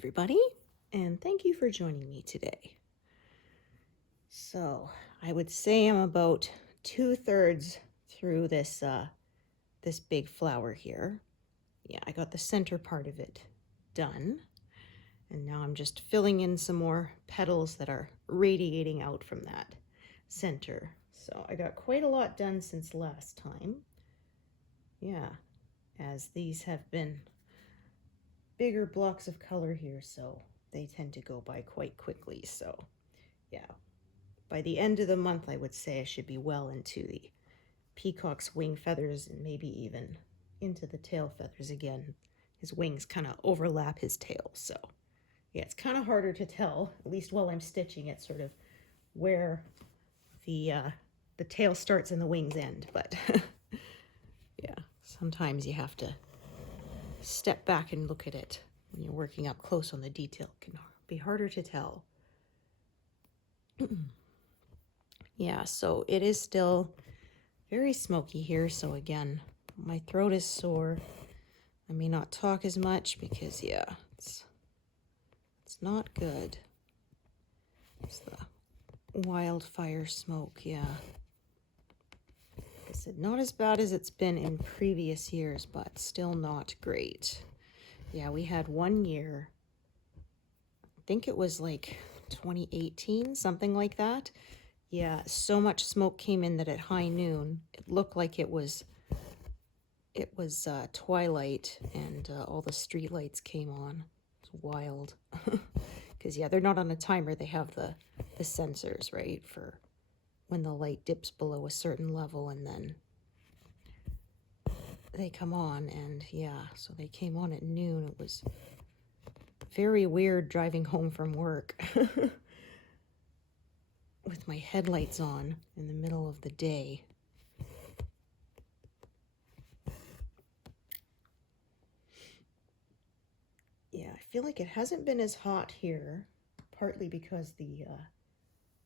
everybody, and thank you for joining me today. So I would say I'm about 2/3 through this big flower here. Yeah, I got the center part of it done, and now I'm just filling in some more petals that are radiating out from that center. So I got quite a lot done since last time. Yeah, as these have been bigger blocks of color here, so they tend to go by quite quickly. So yeah, by the end of the month I would say I should be well into the peacock's wing feathers and maybe even into the tail feathers again. His wings kind of overlap his tail, so yeah, it's kind of harder to tell, at least while I'm stitching it, sort of where the tail starts and the wings end. But yeah, sometimes you have to step back and look at it when you're working up close on the detail. It can be harder to tell. Yeah, so it is still very smoky here. So again, my throat is sore. I may not talk as much because yeah, it's not good. It's the wildfire smoke, yeah. Like I said, not as bad as it's been in previous years, but still not great. Yeah, we had one year, I think it was like 2018, something like that. Yeah, so much smoke came in that at high noon, it looked like it was twilight, and all the street lights came on. It's wild. Because yeah, they're not on a timer. They have the sensors, right, for when the light dips below a certain level, and then they come on. And yeah, so they came on at noon. It was very weird driving home from work with my headlights on in the middle of the day. Yeah, I feel like it hasn't been as hot here, partly because the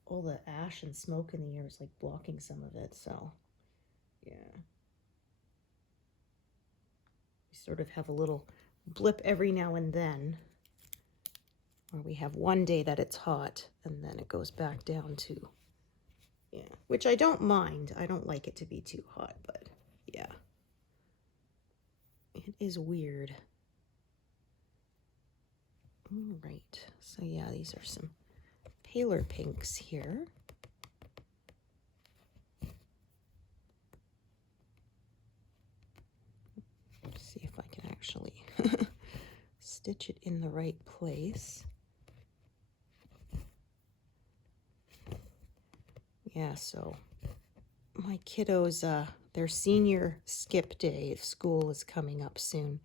all the ash and smoke in the air is like blocking some of it. So yeah, we sort of have a little blip every now and then where we have one day that it's hot and then it goes back down to, yeah, which I don't mind. I don't like it to be too hot, but yeah, it is weird. All right, so yeah, these are some paler pinks here. Let's see if I can actually stitch it in the right place. Yeah, so my kiddos, their senior skip day of school is coming up soon.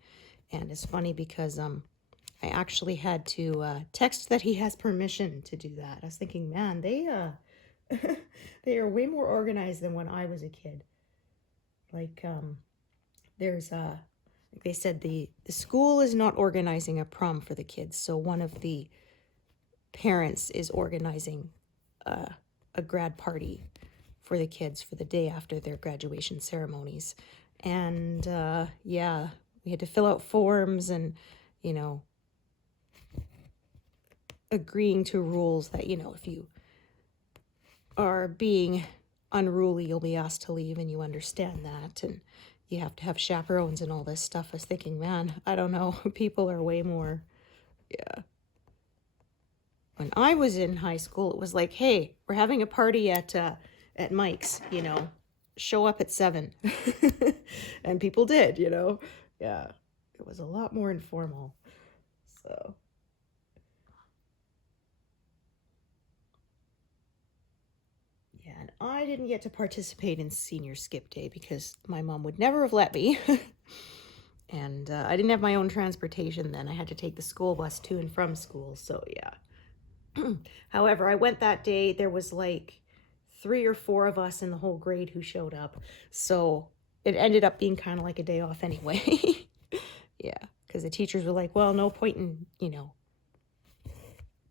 And it's funny because I actually had to text that he has permission to do that. I was thinking, man, they they are way more organized than when I was a kid. Like there's like they said, the school is not organizing a prom for the kids, so one of the parents is organizing a grad party for the kids for the day after their graduation ceremonies. And yeah, we had to fill out forms and, you know, agreeing to rules that, you know, if you are being unruly, you'll be asked to leave, and you understand that, and you have to have chaperones and all this stuff. I was thinking, man, I don't know, people are way more, yeah. When I was in high school, it was like, hey, we're having a party at Mike's, you know, show up at 7. And people did, you know. Yeah, it was a lot more informal. So yeah, and I didn't get to participate in senior skip day because my mom would never have let me. And I didn't have my own transportation then. I had to take the school bus to and from school, so yeah. However, I went that day. There was like 3 or 4 of us in the whole grade who showed up. So it ended up being kind of like a day off anyway. Yeah, because the teachers were like, well, no point in, you know,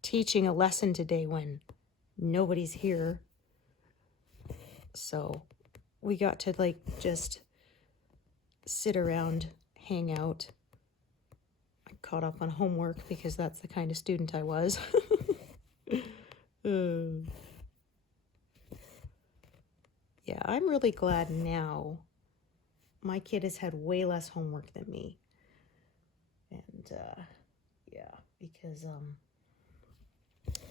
teaching a lesson today when nobody's here. So we got to like just sit around, hang out. I caught up on homework because that's the kind of student I was. Yeah, I'm really glad now. My kid has had way less homework than me. And, yeah, because,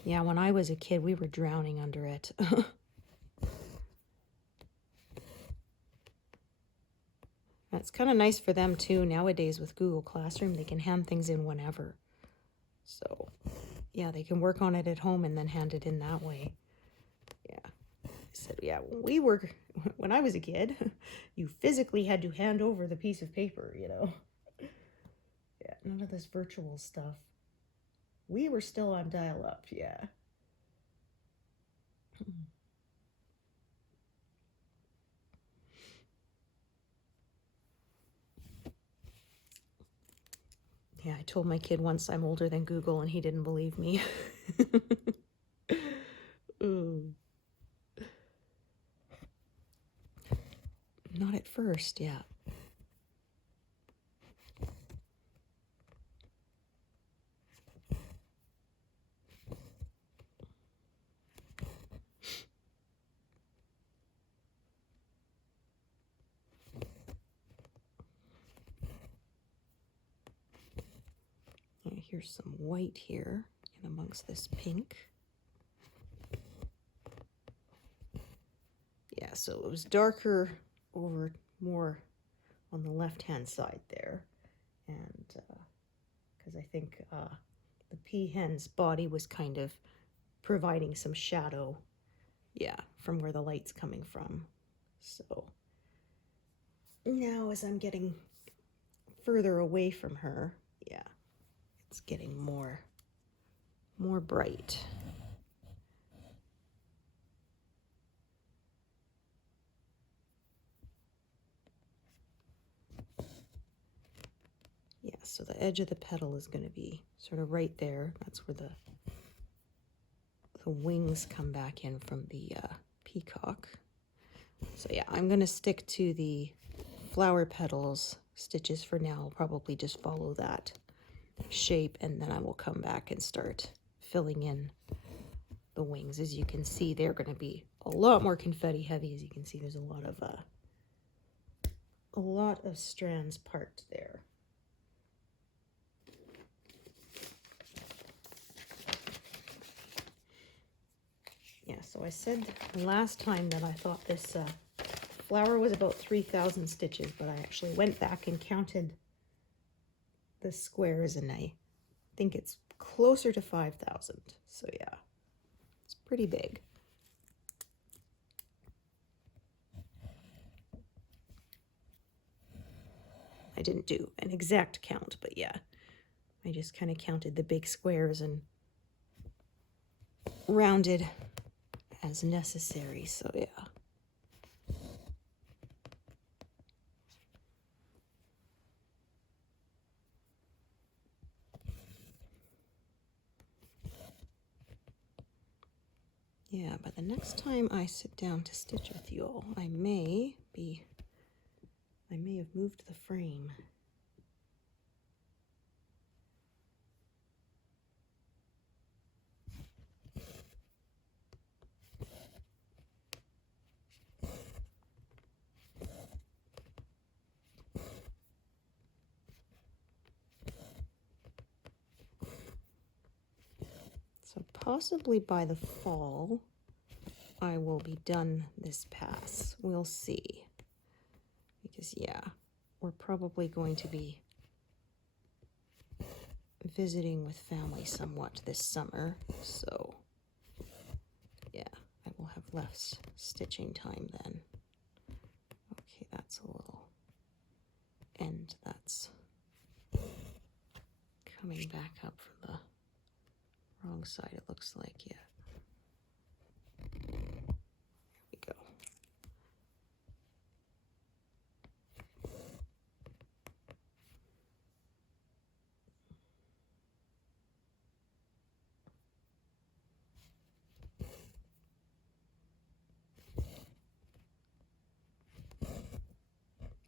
yeah, when I was a kid, we were drowning under it. It's kind of nice for them, too. Nowadays, with Google Classroom, they can hand things in whenever. So, yeah, they can work on it at home and then hand it in that way. Yeah. I said, yeah, when I was a kid, you physically had to hand over the piece of paper, you know. Yeah, none of this virtual stuff. We were still on dial-up, yeah. Yeah, I told my kid once I'm older than Google, and he didn't believe me. Ooh. Not at first, yeah. Here's some white here in amongst this pink. Yeah, so it was darker over more on the left-hand side there. And because I think the peahen's body was kind of providing some shadow, yeah, from where the light's coming from. So now as I'm getting further away from her, yeah, it's getting more bright. Yeah, so the edge of the petal is going to be sort of right there. That's where the wings come back in from the peacock. So yeah, I'm going to stick to the flower petals stitches for now. I'll probably just follow that shape, and then I will come back and start filling in the wings. As you can see, they're going to be a lot more confetti heavy. As you can see, there's a lot of strands parked there. Yeah, so I said last time that I thought this flower was about 3,000 stitches, but I actually went back and counted the squares, and I think it's closer to 5,000. So yeah, it's pretty big. I didn't do an exact count, but yeah, I just kind of counted the big squares and rounded as necessary. So yeah. Yeah, but the next time I sit down to stitch with you all, I may have moved the frame. So possibly by the fall, I will be done this pass. We'll see. Because yeah, we're probably going to be visiting with family somewhat this summer. So yeah, I will have less stitching time then. Okay, that's a little end that's coming back up from the wrong side, it looks like. Yeah. There we go.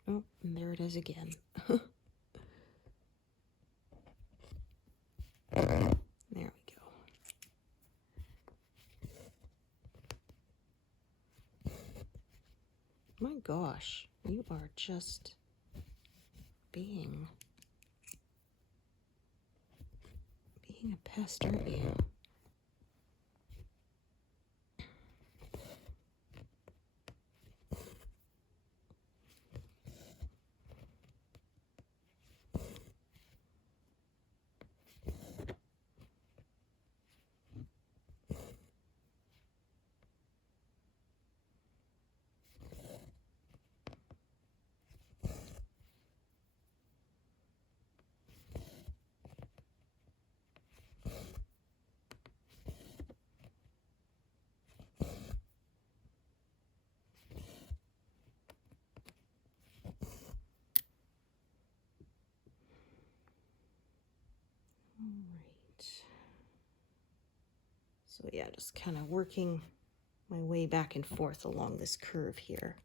Oh, and there it is again. There we go. My gosh, you are just being a pest, aren't you? So yeah, just kind of working my way back and forth along this curve here.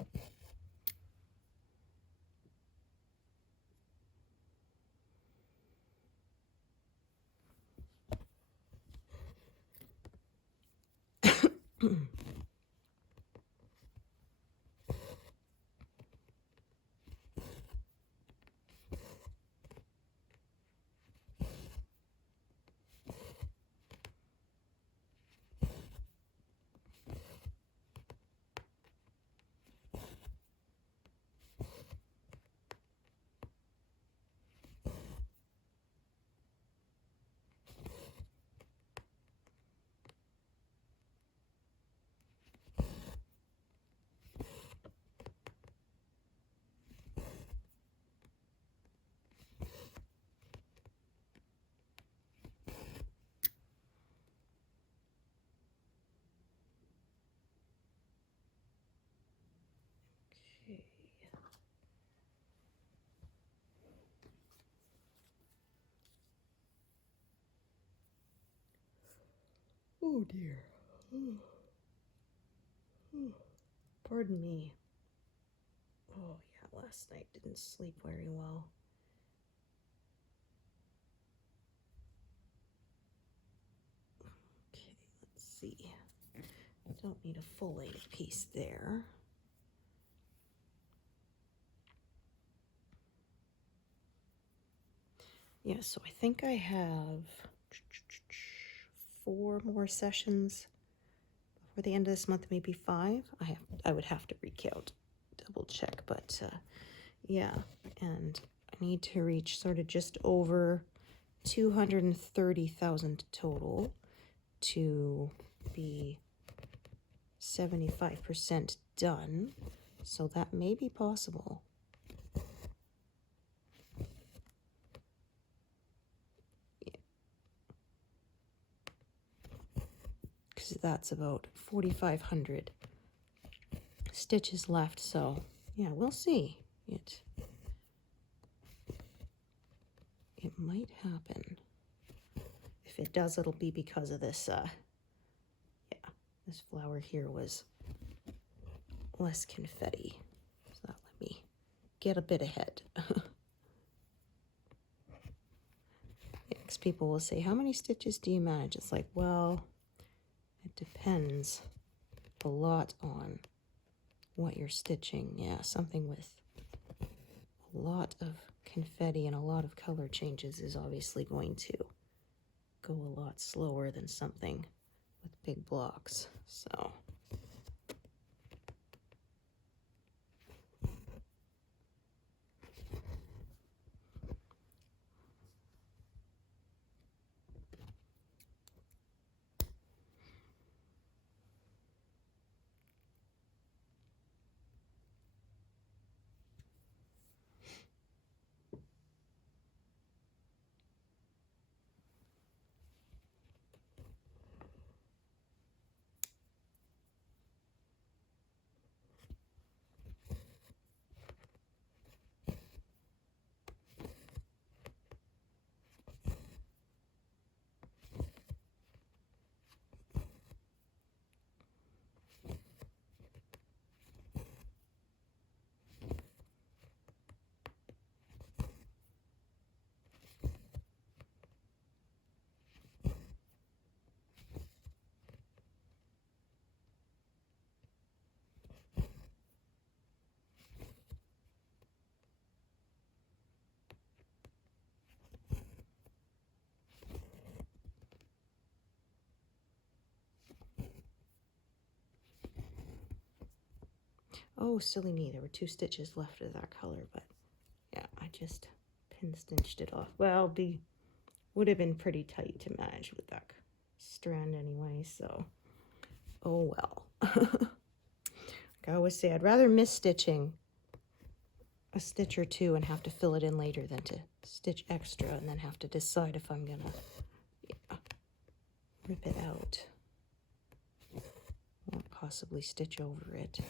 Okay. Oh dear. Pardon me. Oh yeah, last night didn't sleep very well. Okay, let's see. I don't need a full length piece there. Yeah, so I think I have 4 more sessions before the end of this month, maybe 5. I would have to recount, double check, but yeah, and I need to reach sort of just over 230,000 total to be 75% done, so that may be possible. Because that's about 4,500 stitches left, so yeah, we'll see. It might happen. If it does, it'll be because of this, yeah, this flower here was less confetti. So that let me get a bit ahead. Because people will say, how many stitches do you manage? It's like, well, it depends a lot on what you're stitching. Yeah, something with a lot of confetti and a lot of color changes is obviously going to go a lot slower than something with big blocks. So Oh, silly me, there were 2 stitches left of that color, but yeah, I just pin cinched it off. Well, would have been pretty tight to manage with that strand anyway, so oh well. Like I always say, I'd rather miss stitching a stitch or two and have to fill it in later than to stitch extra and then have to decide if I'm gonna rip it out or possibly stitch over it.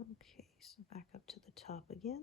Okay, so back up to the top again.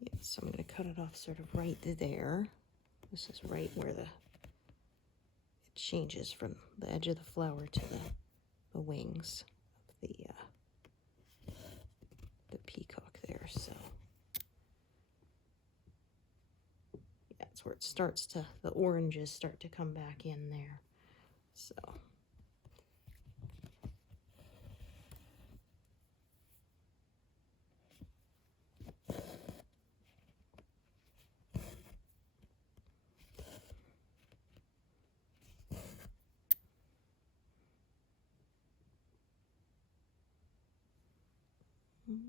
Yeah, so I'm going to cut it off sort of right there. This is right where it changes from the edge of the flower to the wings of the peacock there. So yeah, that's where it starts to, the oranges start to come back in there. So okay.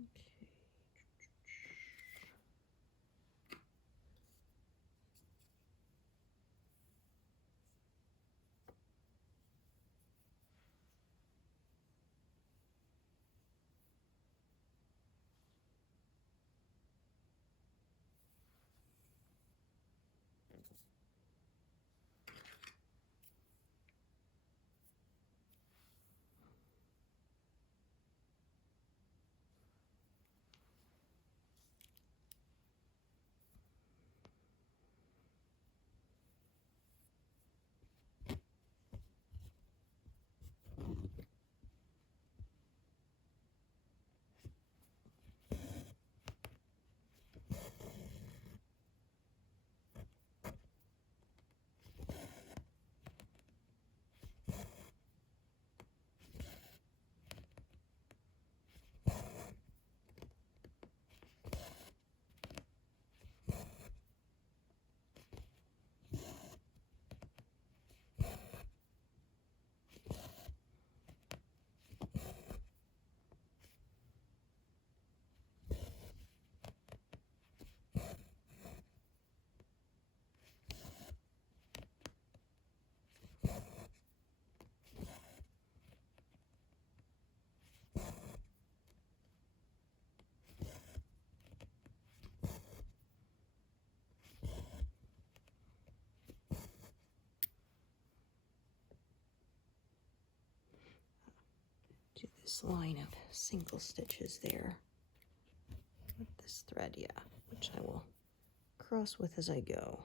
this line of single stitches there with this thread, yeah, which I will cross with as I go.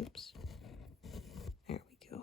Oops. There we go.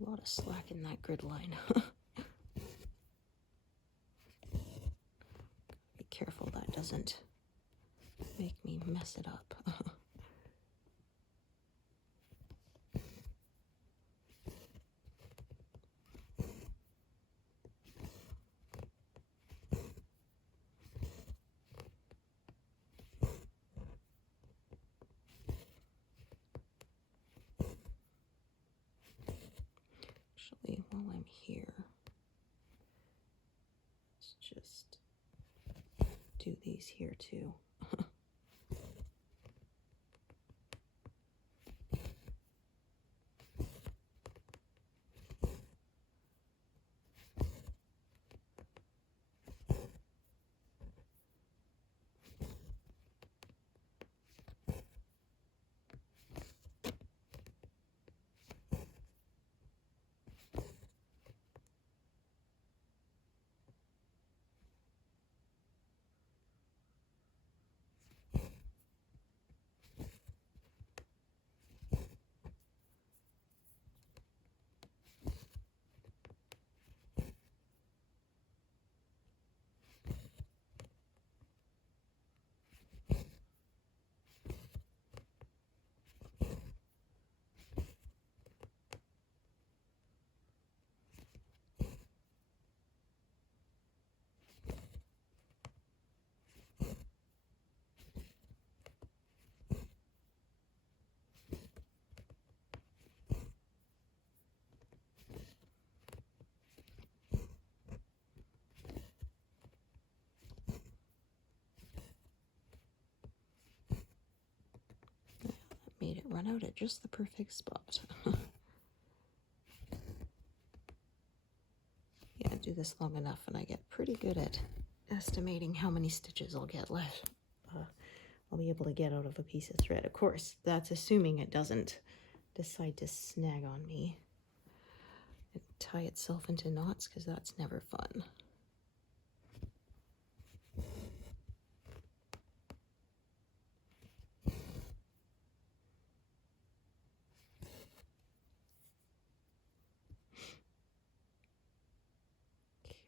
A lot of slack in that grid line. Be careful that doesn't make me mess it up. Actually, while I'm here, let's just do these here too. Made it run out at just the perfect spot. Yeah, I do this long enough and I get pretty good at estimating how many stitches I'll get left. I'll be able to get out of a piece of thread. Of course, that's assuming it doesn't decide to snag on me and tie itself into knots, because that's never fun.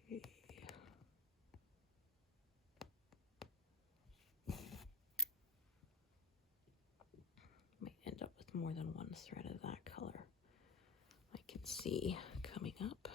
Okay. Might end up with more than one thread of that color. I can see coming up.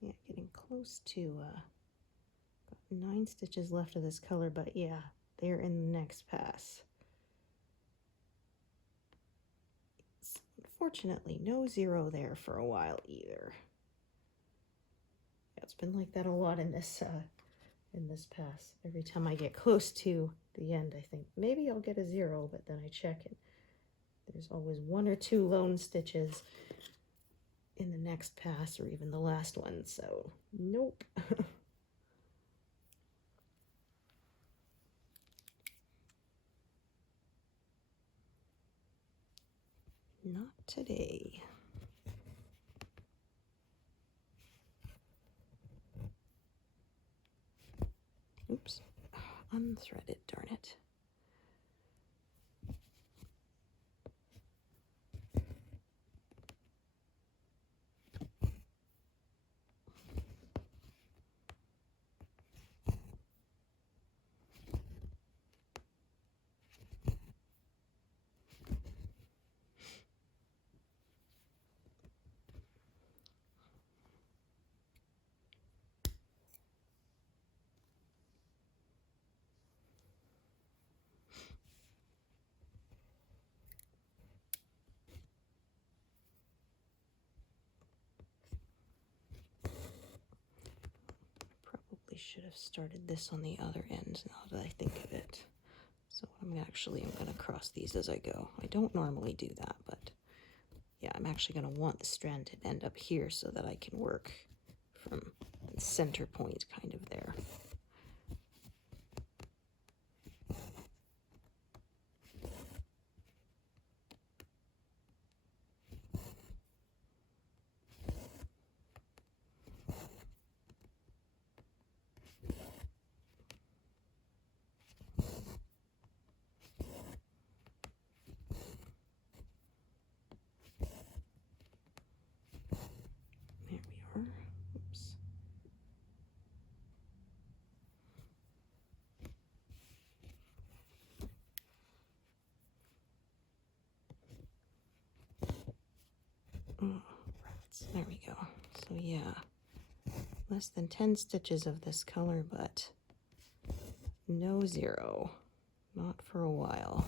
Yeah, getting close to, got 9 stitches left of this color, but yeah, they're in the next pass. Unfortunately, no 0 there for a while either. Yeah, it's been like that a lot in this pass. Every time I get close to the end, I think maybe I'll get a 0, but then I check and there's always 1 or 2 lone stitches in the next pass or even the last one, so nope. Not today. Oops, unthreaded, darn it. Should have started this on the other end now that I think of it. So I'm going to cross these as I go. I don't normally do that, but yeah, I'm actually going to want the strand to end up here so that I can work from the center point kind of there. Oops. Oh, rats. There we go. So yeah, less than 10 stitches of this color, but no zero. Not for a while.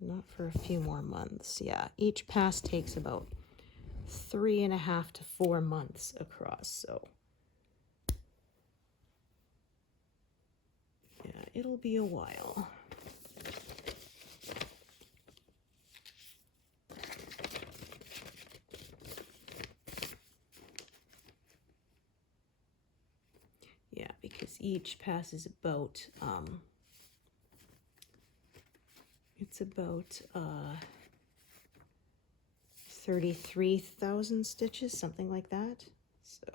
Not for a few more months. Yeah, each pass takes about 3.5 to 4 months across, so yeah, it'll be a while. Yeah, because each pass is about it's about 33,000 stitches, something like that. So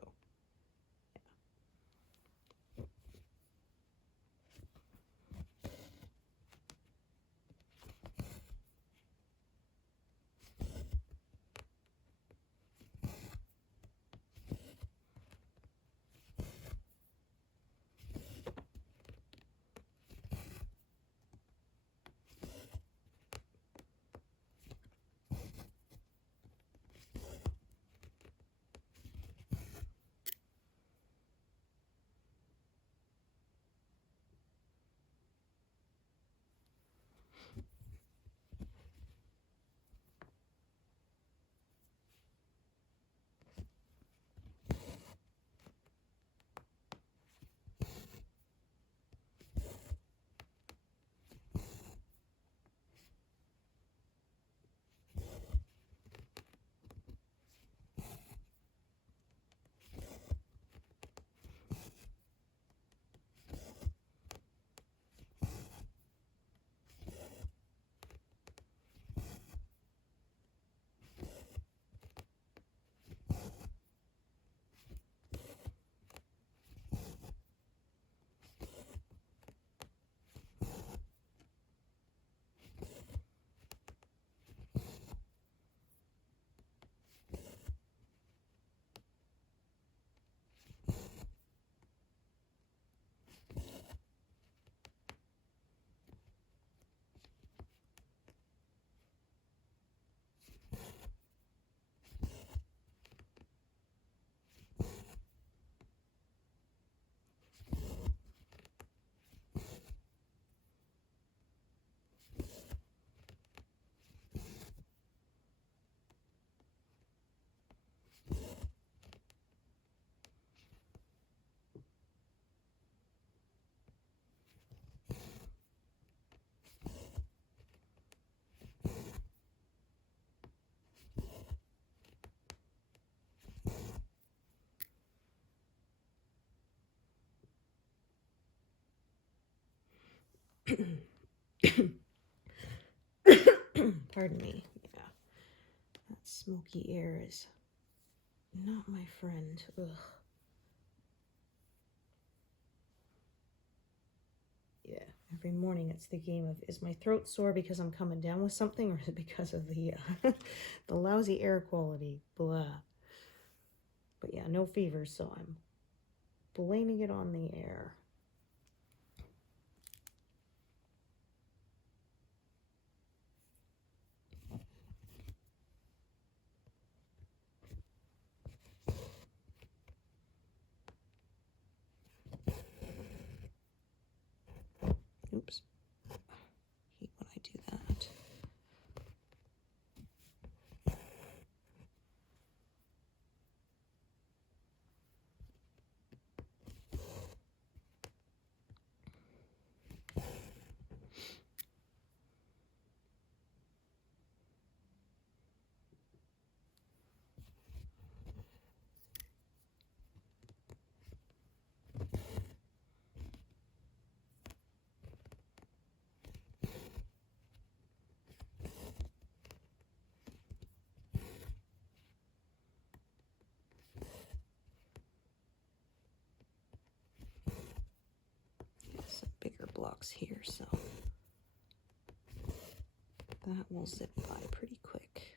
Pardon me. Yeah. That smoky air is not my friend. Ugh. Yeah, every morning it's the game of, is my throat sore because I'm coming down with something, or is it because of the the lousy air quality? Blah. But yeah, no fever, so I'm blaming it on the air. Oops. I hate when I do that. Some bigger blocks here, so that will zip by pretty quick.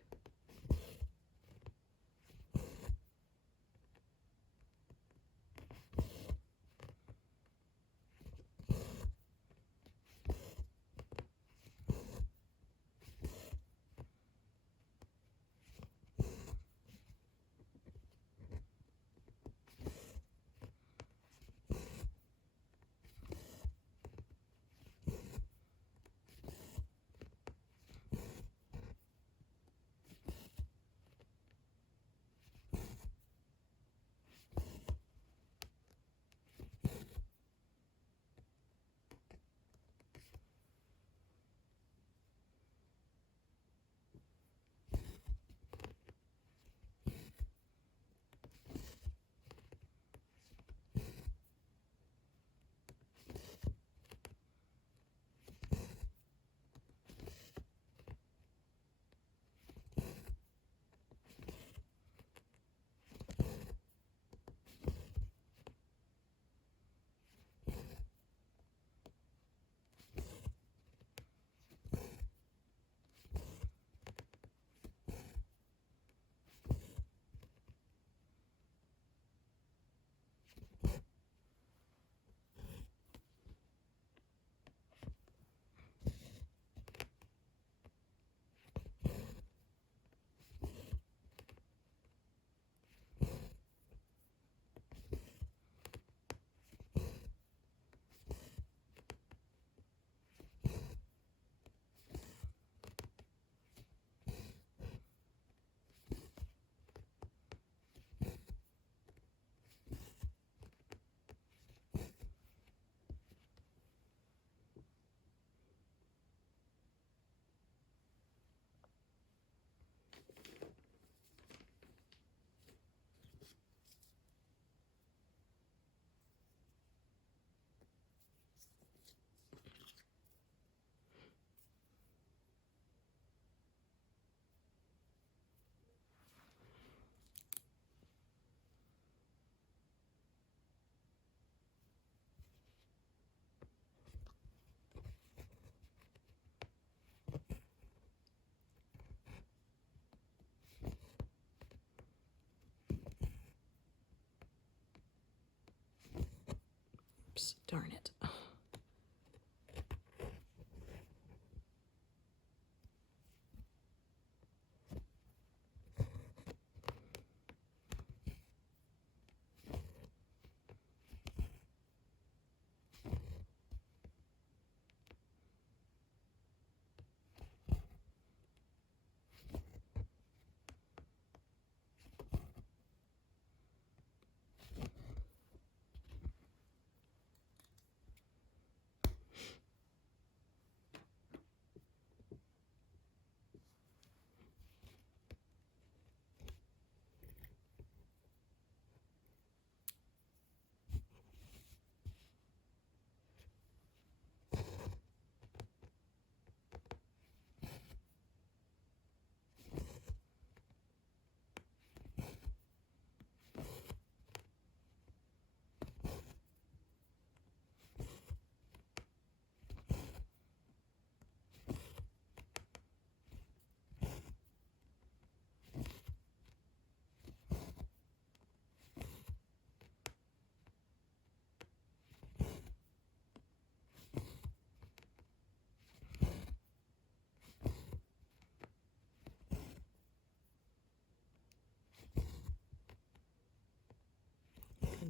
Oops, darn it.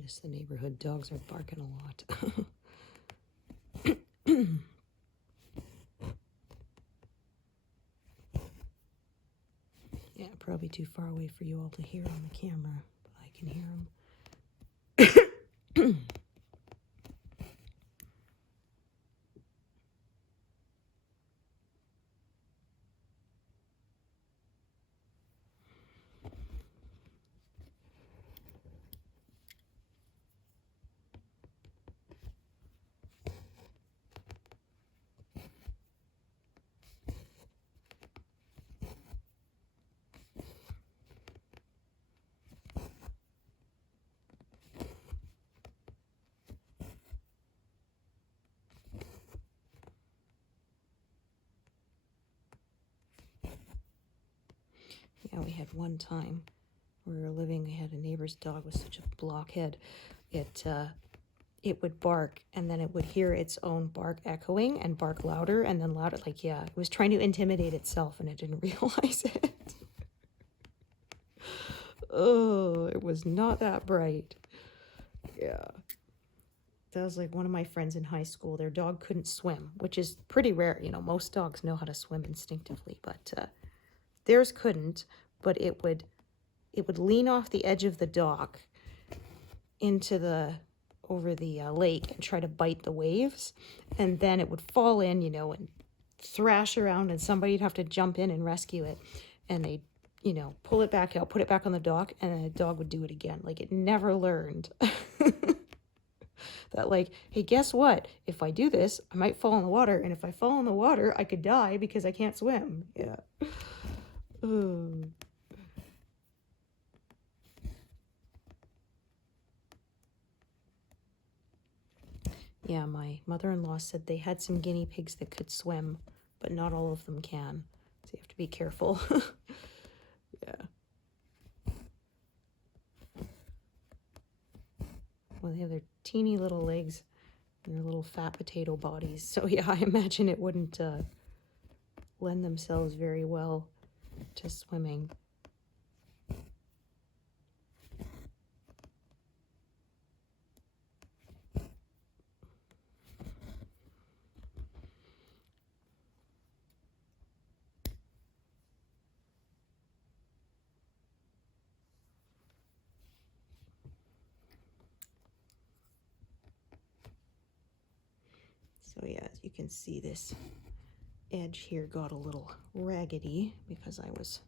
notice the neighborhood dogs are barking a lot. Yeah, probably too far away for you all to hear on the camera, but I can hear them. Yeah, we had one time we were living, we had a neighbor's dog with such a blockhead. It would bark, and then it would hear its own bark echoing and bark louder and then louder. Like, yeah, it was trying to intimidate itself and it didn't realize it. Oh, it was not that bright. Yeah. That was like one of my friends in high school. Their dog couldn't swim, which is pretty rare. You know, most dogs know how to swim instinctively, but theirs couldn't. But it would lean off the edge of the dock into over the lake and try to bite the waves, and then it would fall in, you know, and thrash around, and somebody'd have to jump in and rescue it, and they'd, you know, pull it back out, put it back on the dock, and then the dog would do it again. Like, it never learned that, like, hey, guess what? If I do this, I might fall in the water, and if I fall in the water, I could die because I can't swim. Yeah. Ooh. Yeah, my mother-in-law said they had some guinea pigs that could swim, but not all of them can. So you have to be careful. Yeah. Well, they have their teeny little legs and their little fat potato bodies. So yeah, I imagine it wouldn't lend themselves very well to swimming. So yeah, as you can see, this edge here got a little raggedy because I was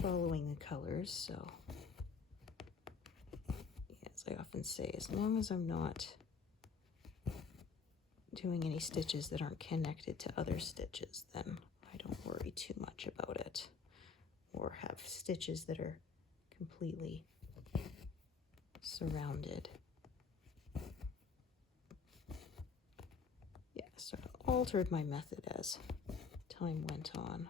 following the colors. So yeah, as I often say, as long as I'm not doing any stitches that aren't connected to other stitches, then I don't worry too much about it, or have stitches that are completely surrounded. Yeah, sort of altered my method as time went on.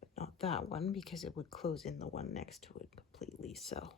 But not that one, because it would close in the one next to it completely. So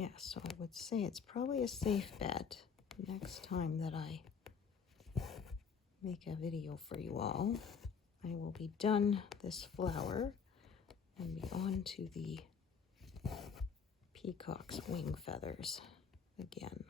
Yeah, so I would say it's probably a safe bet next time that I make a video for you all. I will be done this flower and be on to the peacock's wing feathers again.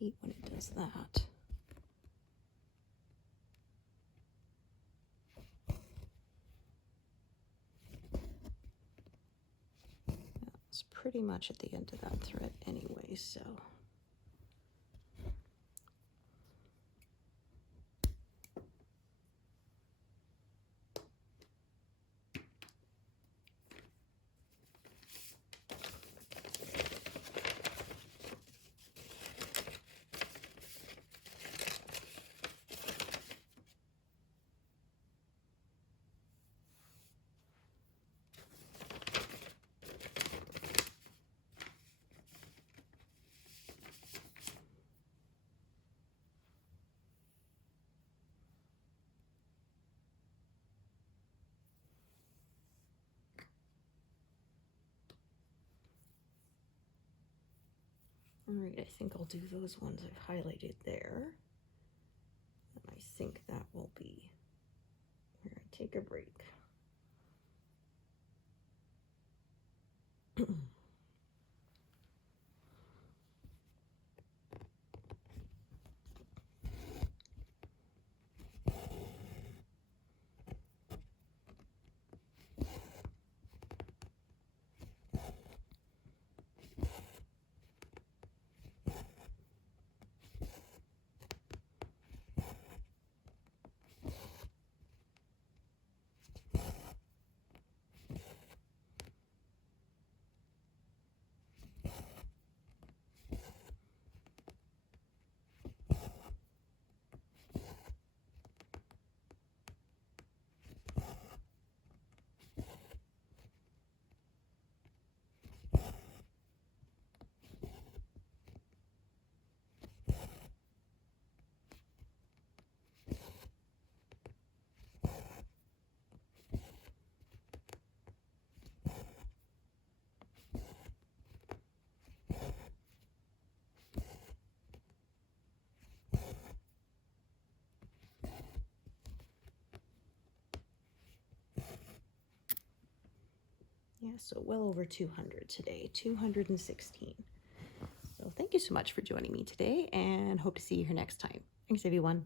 Hate when it does that. It's pretty much at the end of that thread anyway, so. All right, I think I'll do those ones I've highlighted there. And I think that will be where I take a break. Yeah, so well over 200 today, 216. So thank you so much for joining me today, and hope to see you here next time. Thanks, everyone.